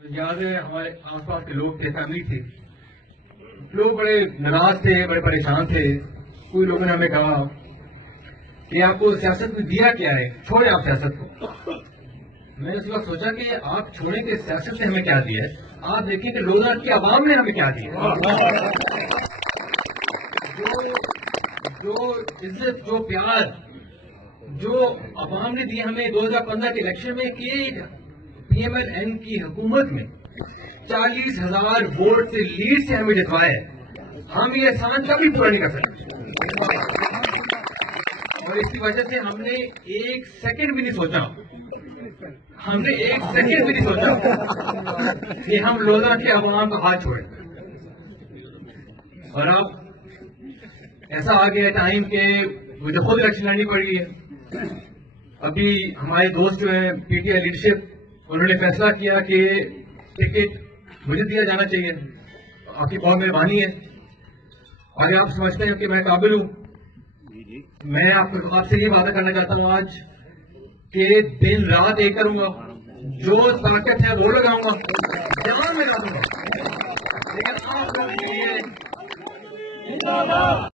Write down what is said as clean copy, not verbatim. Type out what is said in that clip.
یاد ہے ہمارے آس پاس کے لوگ تھے، فیملی تھے، لوگ بڑے ناراض تھے، بڑے پریشان تھے. کوئی لوگوں نے ہمیں کہا کہ آپ کو سیاست میں دیا کیا ہے، چھوڑیں آپ سیاست کو. میں نے اس وقت سوچا کہ آپ چھوڑیں کہ سیاست سے ہمیں کیا دیا ہے، آپ دیکھیں کہ روزانہ کی عوام نے ہمیں کیا دیا. جو عزت، جو پیار جو عوام نے دیا ہمیں 2015 کے الیکشن میں، کہ پی ایم ایل این کی حکومت میں 40,000 ووٹ سے لیڈ سے ہمیں جتوایا ہے، ہم یہ احسان کبھی پورا نہیں کر سکتے. اور اس کی وجہ سے ہم نے ایک سیکنڈ بھی نہیں سوچا کہ ہم روزہ کے عوام کا ہاتھ چھوڑیں. اور اب ایسا آ گیا ٹائم کہ مجھے خود الیکشن لڑنی پڑی ہے. ابھی ہمارے دوست جو ہیں پی ٹی آئی لیڈرشپ، انہوں نے فیصلہ کیا کہ ٹکٹ مجھے دیا جانا چاہیے. آپ کی بہت مہربانی ہے. اگر آپ سمجھتے ہیں کہ میں قابل ہوں، میں آپ سے یہ وعدہ کرنا چاہتا ہوں آج کہ دن رات ایک کروں گا، جو طاقت ہے وہ لگاؤں گا.